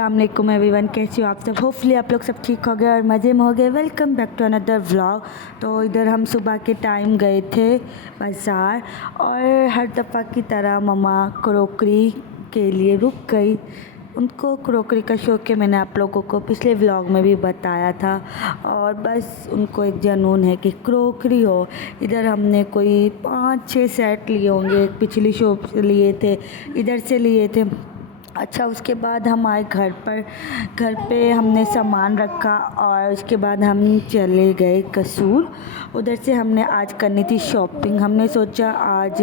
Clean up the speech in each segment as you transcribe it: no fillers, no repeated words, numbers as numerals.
अस्सलाम एवरीवन, कैसे हो आप सब। होपफुली आप लोग सब ठीक हो गए और मज़े में हो गए। Welcome back to another vlog. तो इधर हम सुबह के टाइम गए थे बाज़ार और हर दफ़ा की तरह मम्मा क्रोकरी के लिए रुक गई। उनको क्रोकरी का शौक़ है, मैंने आप लोगों को पिछले व्लॉग में भी बताया था। और बस उनको एक जुनून है कि क्रोकरी हो। इधर हमने कोई 5-6 सेट लिए होंगे, एक पिछली शॉप से लिए थे, इधर से लिए थे। अच्छा, उसके बाद हम आए घर पे हमने सामान रखा और उसके बाद हम चले गए कसूर। उधर से हमने आज करनी थी शॉपिंग। हमने सोचा आज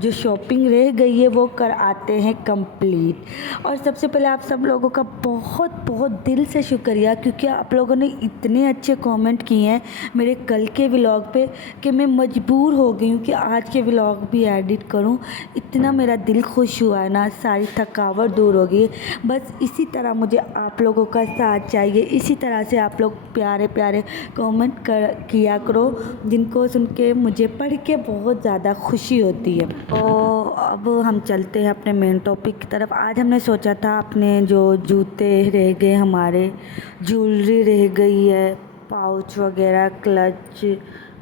जो शॉपिंग रह गई है वो कर आते हैं कंप्लीट। और सबसे पहले आप सब लोगों का बहुत बहुत दिल से शुक्रिया, क्योंकि आप लोगों ने इतने अच्छे कमेंट किए हैं मेरे कल के व्लॉग पे कि मैं मजबूर हो गई हूँ कि आज के व्लॉग भी एडिट करूँ। इतना मेरा दिल खुश हुआ है ना, सारी थकावट दूर हो गई। बस इसी तरह मुझे आप लोगों का साथ चाहिए, इसी तरह से आप लोग प्यारे प्यारे कमेंट किया करो, जिनको सुन के मुझे पढ़ के बहुत ज़्यादा खुशी होती है। तो अब हम चलते हैं अपने मेन टॉपिक की तरफ। आज हमने सोचा था अपने जो जूते रह गए, हमारे ज्वेलरी रह गई है, पाउच वगैरह, क्लच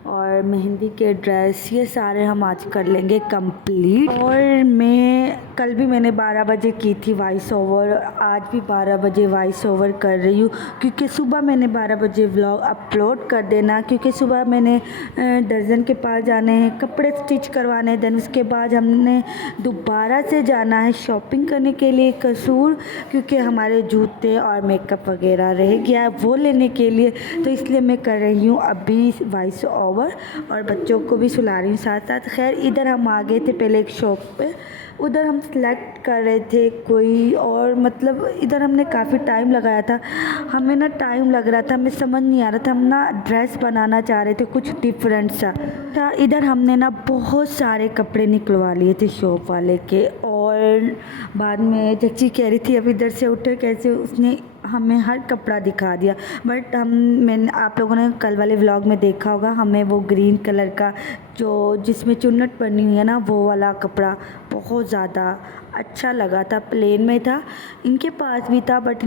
और मेहंदी के ड्रेस, ये सारे हम आज कर लेंगे कंप्लीट। और कल भी मैंने 12 बजे की थी वॉइस ओवर, आज भी 12 बजे वॉइस ओवर कर रही हूँ, क्योंकि सुबह मैंने 12 बजे व्लॉग अपलोड कर देना, क्योंकि सुबह मैंने दर्जन के पास जाने हैं, कपड़े स्टिच करवाने। देन उसके बाद हमने दोबारा से जाना है शॉपिंग करने के लिए कसूर, क्योंकि हमारे जूते और मेकअप वगैरह रह गया है वो लेने के लिए। तो इसलिए मैं कर रही हूँ अभी वॉइस ओवर और बच्चों को भी सुला रही हूँ साथ साथ। खैर, इधर हम आ गए थे पहले एक शॉप पे, उधर हम सेलेक्ट कर रहे थे कोई, और मतलब इधर हमने काफ़ी टाइम लगाया था। हमें ना टाइम लग रहा था, हमें समझ नहीं आ रहा था, हम ना ड्रेस बनाना चाह रहे थे कुछ डिफरेंट सा। इधर हमने ना बहुत सारे कपड़े निकलवा लिए थे शॉप वाले के। और बाद में चची कह रही थी अब इधर से उठे कैसे, उसने हमें हर कपड़ा दिखा दिया। बट मैंने आप लोगों ने कल वाले व्लॉग में देखा होगा, हमें वो ग्रीन कलर का जो जिसमें चुन्नट बनी हुई है ना, वो वाला कपड़ा बहुत ज़्यादा अच्छा लगा था। प्लेन में था, इनके पास भी था बट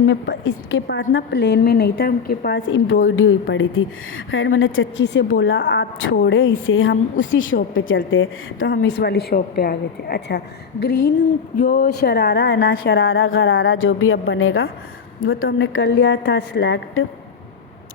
इसके पास ना प्लेन में नहीं था, उनके पास एम्ब्रॉयडरी हुई पड़ी थी। खैर, मैंने चच्ची से बोला आप छोड़े इसे, हम उसी शॉप पे चलते हैं। तो हम इस वाली शॉप पे आ गए थे। अच्छा, ग्रीन जो शरारा है ना, शरारा गरारा जो भी अब बनेगा, वो तो हमने कर लिया था सिलेक्ट।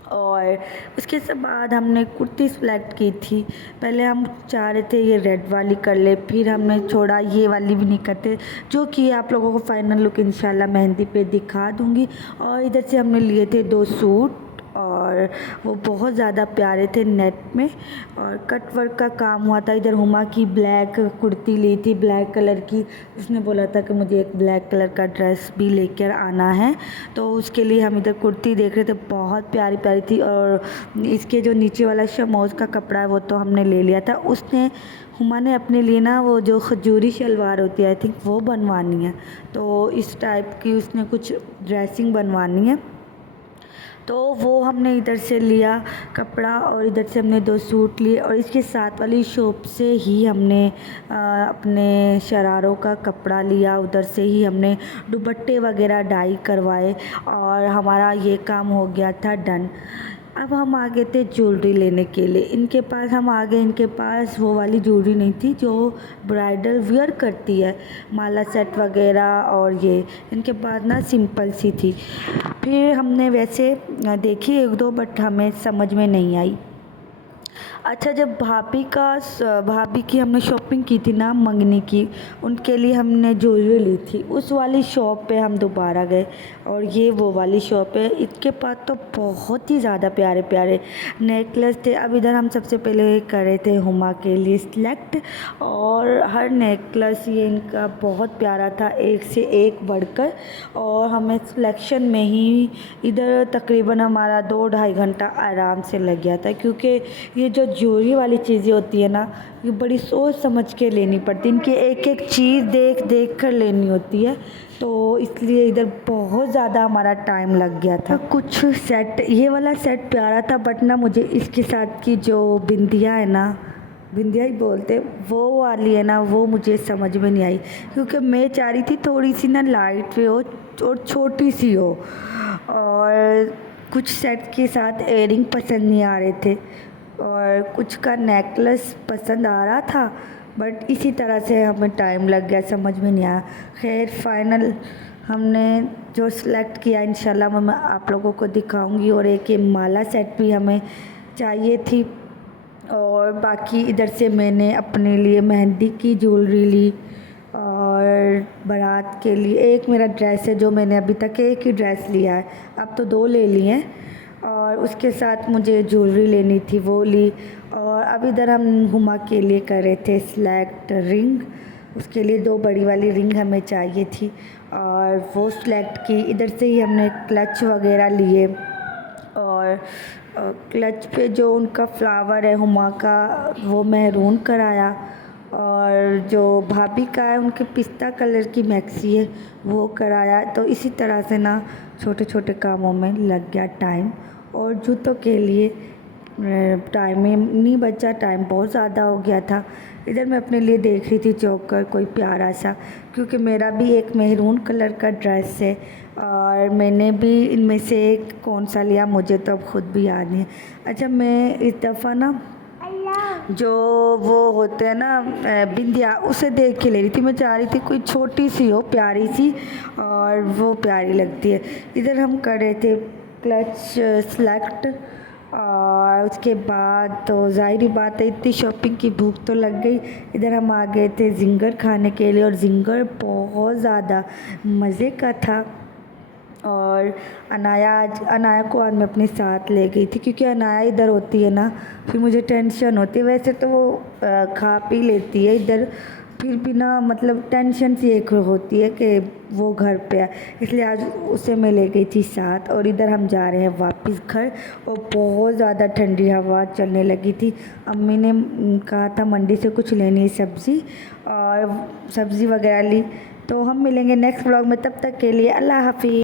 और उसके बाद हमने कुर्ती सेलेक्ट की थी। पहले हम चाह रहे थे ये रेड वाली कर ले, फिर हमने छोड़ा ये वाली भी नहीं करते, जो कि आप लोगों को फाइनल लुक इंशाल्लाह मेहंदी पे दिखा दूँगी। और इधर से हमने लिए थे 2 सूट और वो बहुत ज़्यादा प्यारे थे नेट में, और कट वर्क का काम हुआ था। इधर हुमा की ब्लैक कुर्ती ली थी, ब्लैक कलर की। उसने बोला था कि मुझे एक ब्लैक कलर का ड्रेस भी लेकर आना है, तो उसके लिए हम इधर कुर्ती देख रहे थे, बहुत प्यारी प्यारी थी। और इसके जो नीचे वाला शमोज का कपड़ा है वो तो हमने ले लिया था। हुमा ने अपने लिए ना वो जो खजूरी शलवार होती है, आई थिंक वो बनवानी है, तो इस टाइप की उसने कुछ ड्रेसिंग बनवानी है, तो वो हमने इधर से लिया कपड़ा। और इधर से हमने 2 सूट लिए, और इसके साथ वाली शॉप से ही हमने अपने शरारों का कपड़ा लिया, उधर से ही हमने दुपट्टे वगैरह डाई करवाए और हमारा ये काम हो गया था डन। अब हम आ गए थे ज्वेलरी लेने के लिए। इनके पास वो वाली ज्वेलरी नहीं थी जो ब्राइडल वियर करती है, माला सेट वगैरह, और ये इनके पास ना सिंपल सी थी। फिर हमने वैसे देखी 1-2 बट हमें समझ में नहीं आई। अच्छा, जब भाभी की हमने शॉपिंग की थी ना मंगनी की, उनके लिए हमने ज्वेलरी ली थी, उस वाली शॉप पे हम दोबारा गए। और ये वो वाली शॉप है, इसके पास तो बहुत ही ज़्यादा प्यारे प्यारे नेकलेस थे। अब इधर हम सबसे पहले कर रहे थे हुमा के लिए सिलेक्ट, और हर नेकलेस ये इनका बहुत प्यारा था, एक से एक बढ़कर। और हमें सिलेक्शन में ही इधर तकरीबन हमारा 2-2.5 घंटा आराम से लग गया था, क्योंकि ये जो ज्वेलरी वाली चीज़ें होती है ना, ये बड़ी सोच समझ के लेनी पड़ती है, इनकी एक एक चीज़ देख देख कर लेनी होती है, तो इसलिए इधर बहुत ज़्यादा हमारा टाइम लग गया था। कुछ सेट, ये वाला सेट प्यारा था बट ना मुझे इसके साथ की जो बिंदियाँ है ना, बिंदिया ही बोलते, वो वाली है ना, वो मुझे समझ में नहीं आई क्योंकि मैं चाह रही थी थोड़ी सी ना लाइट वे हो और छोटी सी हो, और कुछ सेट के साथ एयरिंग पसंद नहीं आ रहे थे और कुछ का नेकलेस पसंद आ रहा था, बट इसी तरह से हमें टाइम लग गया, समझ में नहीं आया। खैर फाइनल हमने जो सिलेक्ट किया इंशाल्लाह मैं आप लोगों को दिखाऊंगी। और एक ये माला सेट भी हमें चाहिए थी, और बाकी इधर से मैंने अपने लिए मेहंदी की ज्वेलरी ली, और बारात के लिए एक मेरा ड्रेस है जो मैंने अभी तक एक ही ड्रेस लिया है, अब तो 2 ले लिए हैं, और उसके साथ मुझे ज्वेलरी लेनी थी वो ली। और अब इधर हम हुमा के लिए कर रहे थे सिलेक्ट रिंग, उसके लिए 2 बड़ी वाली रिंग हमें चाहिए थी और वो सिलेक्ट की। इधर से ही हमने क्लच वगैरह लिए, और क्लच पे जो उनका फ्लावर है हुमा का वो मैरून कराया, और जो भाभी का है उनके पिस्ता कलर की मैक्सी है वो कराया। तो इसी तरह से ना छोटे छोटे कामों में लग गया टाइम, और जूतों के लिए टाइम ही नहीं बचा, टाइम बहुत ज़्यादा हो गया था। इधर मैं अपने लिए देख रही थी चौकर कोई प्यारा सा, क्योंकि मेरा भी एक मेहरून कलर का ड्रेस है, और मैंने भी इनमें से एक कौन सा लिया मुझे तो अब खुद भी याद नहीं है। अच्छा, मैं इस दफ़ा ना जो वो होते हैं ना बिंदिया, उसे देख के ले रही थी। मैं चाह रही थी कोई छोटी सी हो प्यारी सी, और वो प्यारी लगती है। इधर हम कर रहे थे क्लच सेलेक्ट, और उसके बाद तो ज़ाहिर बात है इतनी शॉपिंग की भूख तो लग गई। इधर हम आ गए थे जिंगर खाने के लिए, और जिंगर बहुत ज़्यादा मज़े का था। और अनाया को आज मैं अपने साथ ले गई थी, क्योंकि अनाया इधर होती है ना फिर मुझे टेंशन होती है। वैसे तो वो खा पी लेती है इधर, फिर भी ना मतलब टेंशन सी एक होती है कि वो घर पे है, इसलिए आज उसे मैं ले गई थी साथ। और इधर हम जा रहे हैं वापस घर, और बहुत ज़्यादा ठंडी हवा चलने लगी थी। अम्मी ने कहा था मंडी से कुछ लेनी है सब्ज़ी, और सब्ज़ी वगैरह ली। तो हम मिलेंगे नेक्स्ट व्लॉग में, तब तक के लिए अल्लाह हाफिज़।